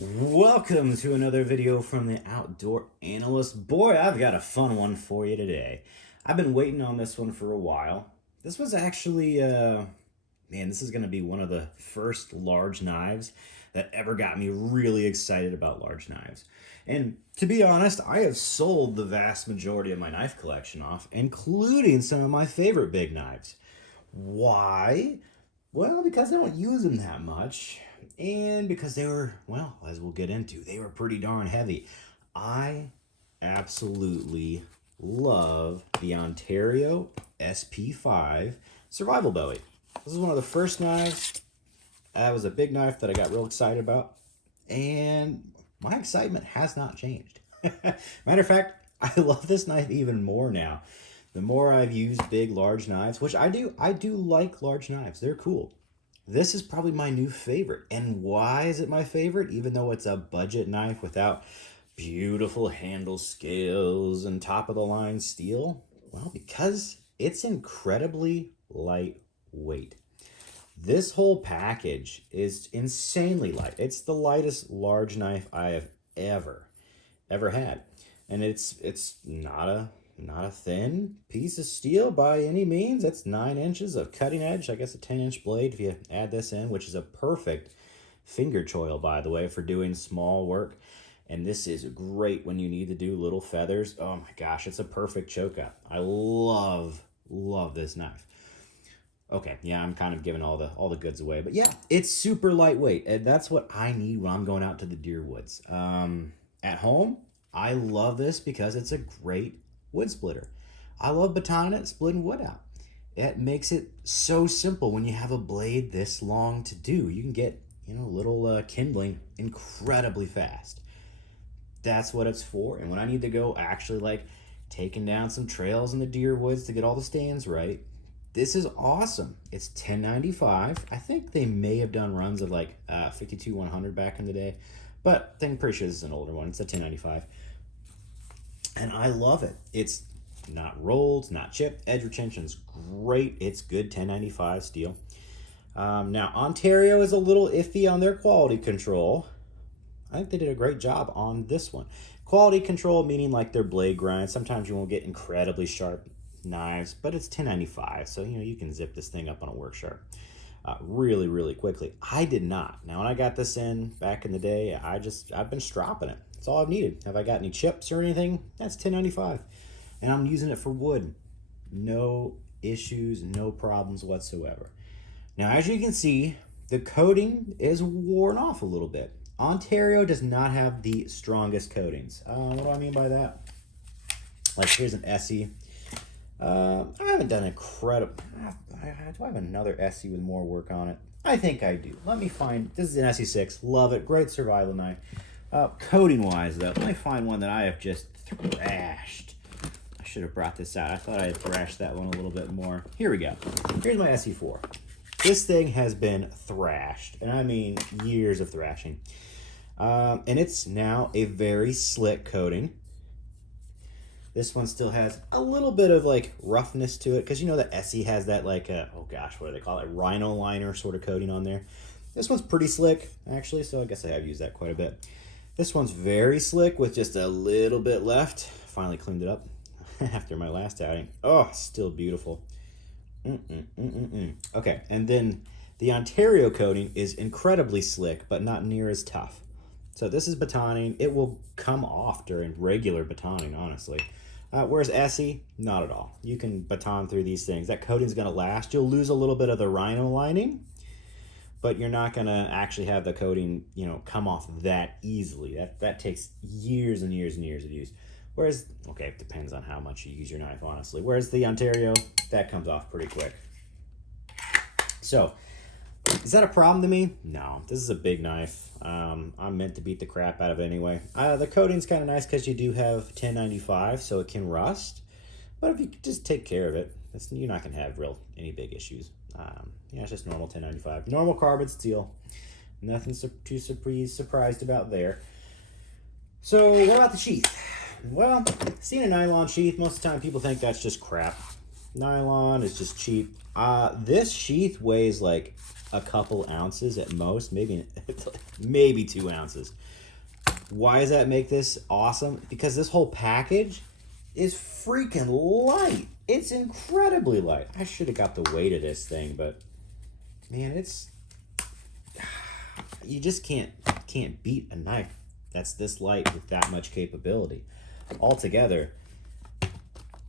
Welcome to another video from the Outdoor Analyst. Boy, I've got a fun one for you today. I've been waiting on this one for a while. This was actually, this is going to be one of the first large knives that ever got me really excited about large knives. And to be honest, I have sold the vast majority of my knife collection off, including some of my favorite big knives. Why? Well, because I don't use them that much, and because they were, well, as we'll get into, they were pretty darn heavy. I absolutely love the Ontario SP5 Survival Bowie. This is one of the first knives. That was a big knife that I got real excited about, and my excitement has not changed. Matter of fact, I love this knife even more now. The more I've used big, large knives, which I do like large knives. They're cool. This is probably my new favorite. And why is it my favorite? Even though it's a budget knife without beautiful handle scales and top-of-the-line steel? Well, because it's incredibly lightweight. This whole package is insanely light. It's the lightest large knife I have ever had. And it's not a thin piece of steel by any means. It's 9 inches of cutting edge. I guess a 10-inch blade if you add this in, which is a perfect finger choil, by the way, for doing small work. And this is great when you need to do little feathers. Oh my gosh, it's a perfect choke up. I love this knife. Okay, yeah, I'm kind of giving all the goods away, but yeah, it's super lightweight, and that's what I need when I'm going out to the deer woods. At home, I love this because it's a great wood splitter. I love batoning it, splitting wood out. It makes it so simple when you have a blade this long to do. You can get, little kindling incredibly fast. That's what it's for. And when I need to go actually like taking down some trails in the deer woods to get all the stands right, this is awesome. It's $10.95. I think they may have done runs of like 52-100 back in the day, but I'm pretty sure this is an older one. It's a $10.95. And I love it. It's not rolled, not chipped. Edge retention's great. It's good $10.95 steel. Now, Ontario is a little iffy on their quality control. I think they did a great job on this one. Quality control meaning like their blade grind. Sometimes you won't get incredibly sharp knives, but it's $10.95, so you can zip this thing up on a work sharp really quickly. I did not. Now, when I got this in back in the day, I've been stropping it. That's all I've needed. Have I got any chips or anything? That's $10.95, and I'm using it for wood. No issues, no problems whatsoever. Now, as you can see, the coating is worn off a little bit. Ontario does not have the strongest coatings. What do I mean by that? Like, here's an Essie. I haven't done incredible. Do I have another Essie with more work on it? I think I do. Let me find. This is an Essie 6. Love it. Great survival knife. Coating wise, though, let me find one that I have just thrashed. I should have brought this out. I thought I had thrashed that one a little bit more. Here we go. Here's my Essie 4. This thing has been thrashed, and I mean years of thrashing. And it's now a very slick coating. This one still has a little bit of like roughness to it because the Essie has that like oh gosh, what do they call it? Rhino liner sort of coating on there. This one's pretty slick actually, so I guess I have used that quite a bit. This one's very slick with just a little bit left. Finally cleaned it up after my last outing. Oh, still beautiful. Okay, and then the Ontario coating is incredibly slick, but not near as tough. So this is batoning. It will come off during regular batoning, honestly. Whereas Essie, not at all. You can baton through these things. That coating's going to last. You'll lose a little bit of the rhino lining, but you're not going to actually have the coating, come off that easily. That takes years and years and years of use. Whereas, okay, it depends on how much you use your knife, honestly. Whereas the Ontario, that comes off pretty quick. So, is that a problem to me? No, this is a big knife. I'm meant to beat the crap out of it anyway. The coating's kind of nice because you do have $10.95, so it can rust. But if you just take care of it, you're not going to have any big issues. It's just normal $10.95. Normal carbon steel. Nothing too surprised about there. So what about the sheath? Well, seeing a nylon sheath, most of the time people think that's just crap. Nylon is just cheap. This sheath weighs like a couple ounces at most, maybe 2 ounces. Why does that make this awesome? Because this whole package is freaking light. It's incredibly light. I should have got the weight of this thing, but man, it's, you just can't beat a knife that's this light with that much capability altogether.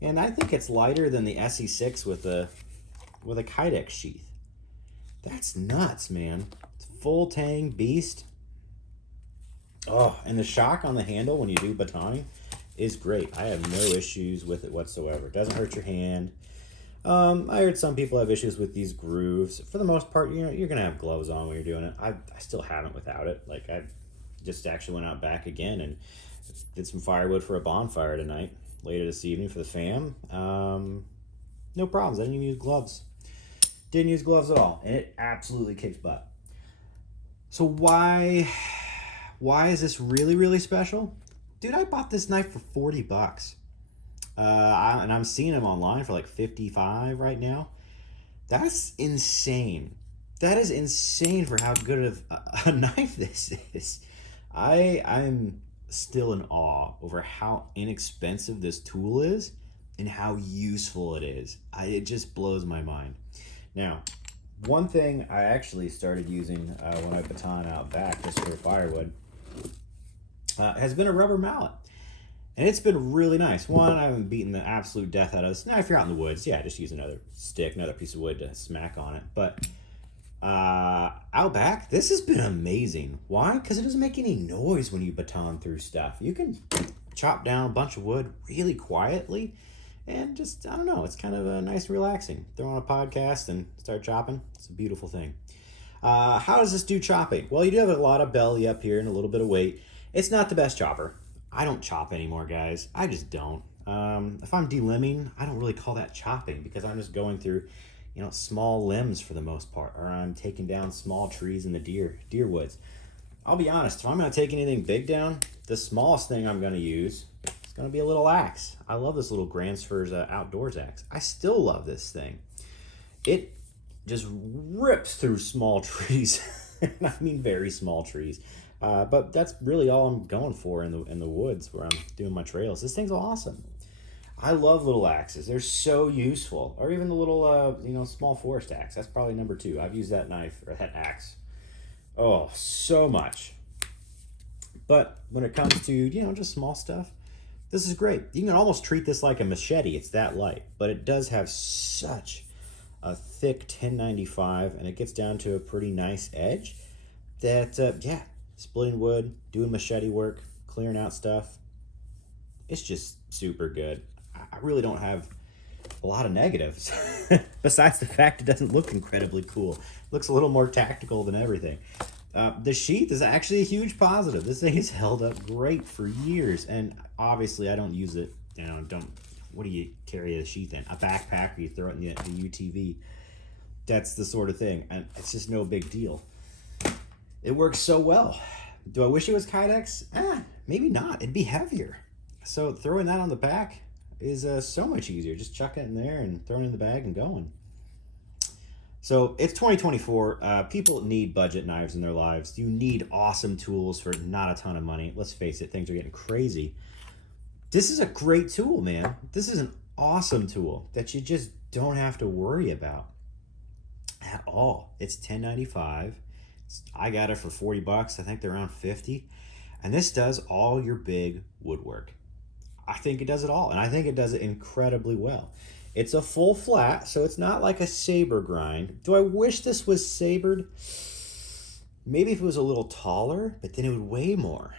And I think it's lighter than the SE6 with a Kydex sheath. That's nuts, man. It's full tang beast. Oh, and the shock on the handle when you do batoning is great. I have no issues with it whatsoever. It doesn't hurt your hand. I heard some people have issues with these grooves. For the most part, you're gonna have gloves on when you're doing it. I still haven't without it. Like, I just actually went out back again and did some firewood for a bonfire tonight, later this evening for the fam. No problems. I didn't even use gloves. Didn't use gloves at all, and it absolutely kicks butt. So why is this really, really special? Dude, I bought this knife for 40 bucks. And I'm seeing them online for like 55 right now. That's insane. That is insane for how good of a knife this is. I'm still in awe over how inexpensive this tool is and how useful it is. It just blows my mind. Now, one thing I actually started using when I baton out back just for firewood has been a rubber mallet. And it's been really nice. One, I haven't beaten the absolute death out of this. Now, if you're out in the woods, yeah, just use another stick, another piece of wood to smack on it. But out back, this has been amazing. Why? Because it doesn't make any noise when you baton through stuff. You can chop down a bunch of wood really quietly and just, I don't know, it's kind of a nice relaxing. Throw on a podcast and start chopping. It's a beautiful thing. How does this do chopping? Well, you do have a lot of belly up here and a little bit of weight. It's not the best chopper. I don't chop anymore, guys. I just don't. If I'm delimbing, I don't really call that chopping because I'm just going through, small limbs for the most part, or I'm taking down small trees in the deer woods. I'll be honest, if I'm going to take anything big down, the smallest thing I'm going to use is going to be a little axe. I love this little Gransfur's Outdoors axe. I still love this thing. It just rips through small trees. I mean very small trees. But that's really all I'm going for in the woods where I'm doing my trails. This thing's awesome. I love little axes. They're so useful. Or even the little, small forest axe. That's probably number 2. I've used that knife or that axe. Oh, so much. But when it comes to, just small stuff, this is great. You can almost treat this like a machete. It's that light. But it does have such a thick 1095, and it gets down to a pretty nice edge that, splitting wood, doing machete work, clearing out stuff. It's just super good. I really don't have a lot of negatives besides the fact it doesn't look incredibly cool. It looks a little more tactical than everything. The sheath is actually a huge positive. This thing has held up great for years, and obviously I don't use it. What do you carry the sheath in? A backpack, or you throw it in the UTV. That's the sort of thing, and it's just no big deal. It works so well. Do I wish it was Kydex? Maybe not. It'd be heavier. So throwing that on the back is so much easier. Just chuck it in there and throw it in the bag and going. So it's 2024. People need budget knives in their lives. You need awesome tools for not a ton of money. Let's face it, things are getting crazy. This is a great tool, man. This is an awesome tool that you just don't have to worry about at all. It's $10.95. I got it for 40 bucks. I think they're around 50. And this does all your big woodwork. I think it does it all. And I think it does it incredibly well. It's a full flat, so it's not like a saber grind. Do I wish this was sabered? Maybe if it was a little taller, but then it would weigh more.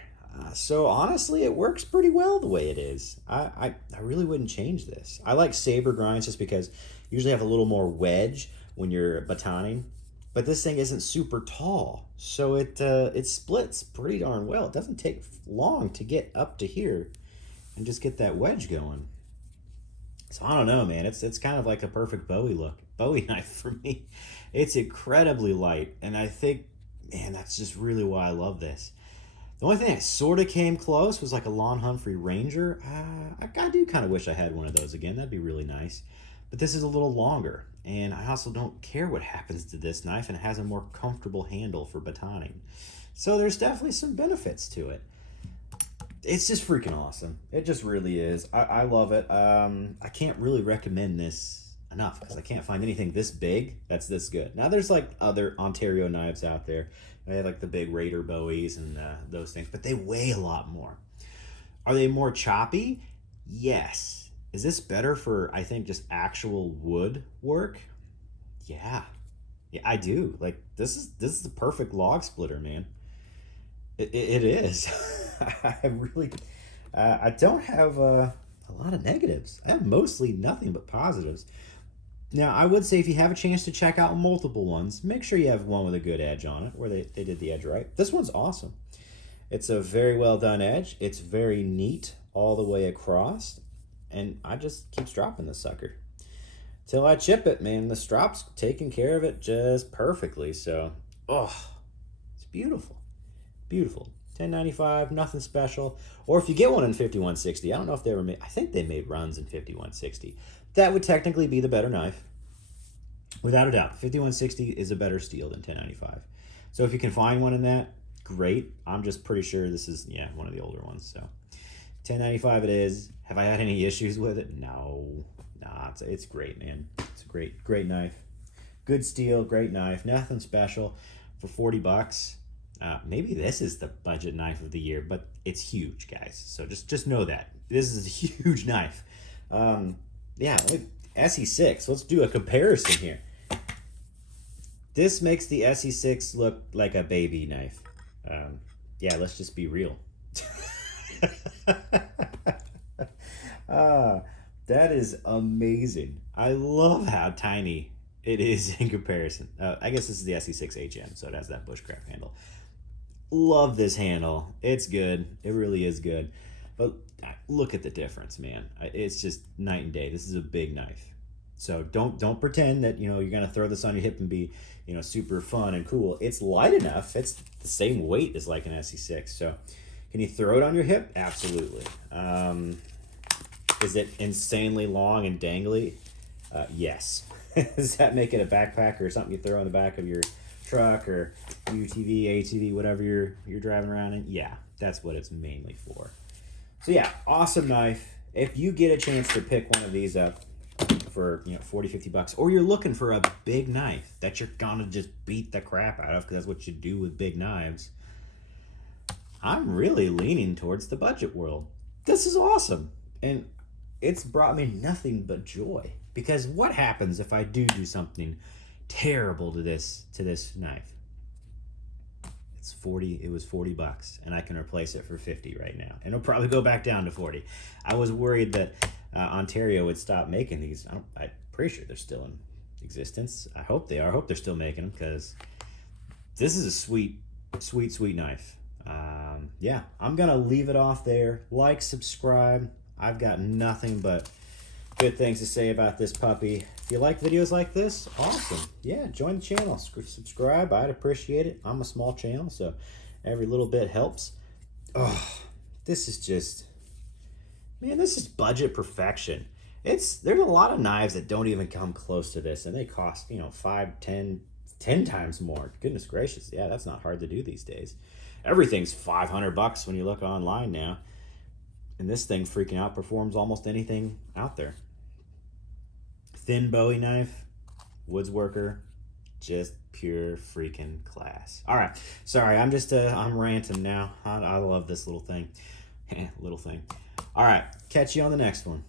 So honestly, it works pretty well the way it is. I really wouldn't change this. I like saber grinds just because you usually have a little more wedge when you're batoning. But this thing isn't super tall, so it splits pretty darn well. It doesn't take long to get up to here and just get that wedge going. So I don't know, man. It's kind of like a perfect Bowie knife for me. It's incredibly light, and I think, man, that's just really why I love this. The only thing that sort of came close was like a Lon Humphrey Ranger. I do kind of wish I had one of those again. That'd be really nice. But this is a little longer, and I also don't care what happens to this knife, and it has a more comfortable handle for batoning. So there's definitely some benefits to it. It's just freaking awesome. It just really is. I love it. I can't really recommend this enough because I can't find anything this big that's this good. Now there's like other Ontario knives out there. They have like the big Raider Bowies and those things, but they weigh a lot more. Are they more choppy? Yes. Is this better for, I think, just actual wood work? Yeah. Yeah, I do. Like this is the perfect log splitter, man. It is. I really, I don't have a lot of negatives. I have mostly nothing but positives. Now, I would say if you have a chance to check out multiple ones, make sure you have one with a good edge on it, where they did the edge right. This one's awesome. It's a very well done edge. It's very neat all the way across, and I just keeps dropping this sucker till I chip it, man. The strop's taking care of it just perfectly. So, oh, it's beautiful. Beautiful. 1095, nothing special. Or if you get one in 5160, I don't know if they ever made, I think they made runs in 5160. That would technically be the better knife. Without a doubt, 5160 is a better steel than 1095. So if you can find one in that, great. I'm just pretty sure this is, yeah, one of the older ones. So 1095 it is. Have I had any issues with it? No. Nah, it's great, man. It's a great knife. Good steel, great knife. Nothing special for 40 bucks. Maybe this is the budget knife of the year, but it's huge, guys. So just know that. This is a huge knife. Yeah, SE6. Let's do a comparison here. This makes the SE6 look like a baby knife. Yeah, let's just be real. That is amazing. I love how tiny it is in comparison. I guess this is the SE6HM, so it has that bushcraft handle. Love this handle. It's good. It really is good. But look at the difference, man. It's just night and day. This is a big knife. So don't pretend that, you're going to throw this on your hip and be, super fun and cool. It's light enough. It's the same weight as like an SE6. So can you throw it on your hip? Absolutely. Is it insanely long and dangly? Yes. Does that make it a backpack or something you throw on the back of your truck or UTV, ATV, whatever you're driving around in? Yeah, that's what it's mainly for. So yeah, awesome knife. If you get a chance to pick one of these up for 40, 50 bucks, or you're looking for a big knife that you're gonna just beat the crap out of, because that's what you do with big knives, I'm really leaning towards the budget world. This is awesome, and it's brought me nothing but joy. Because what happens if I do something terrible to this knife? It's 40. It was 40 bucks, and I can replace it for 50 right now, and it'll probably go back down to 40. I was worried that Ontario would stop making these. I'm pretty sure they're still in existence. I hope they are. I hope they're still making them, because this is a sweet knife. Yeah, I'm gonna leave it off there. Like, subscribe. I've got nothing but good things to say about this puppy. If you like videos like this, awesome. Yeah, join the channel. Subscribe. I'd appreciate it. I'm a small channel, so every little bit helps. Oh, this is just, man, this is budget perfection. There's a lot of knives that don't even come close to this, and they cost, 5, 10 times more. Goodness gracious. Yeah, that's not hard to do these days. Everything's 500 bucks when you look online now. And this thing freaking outperforms almost anything out there. Thin Bowie knife, Woodworker, just pure freaking class. All right, sorry, I'm ranting now. I love this little thing. Little thing. All right, catch you on the next one.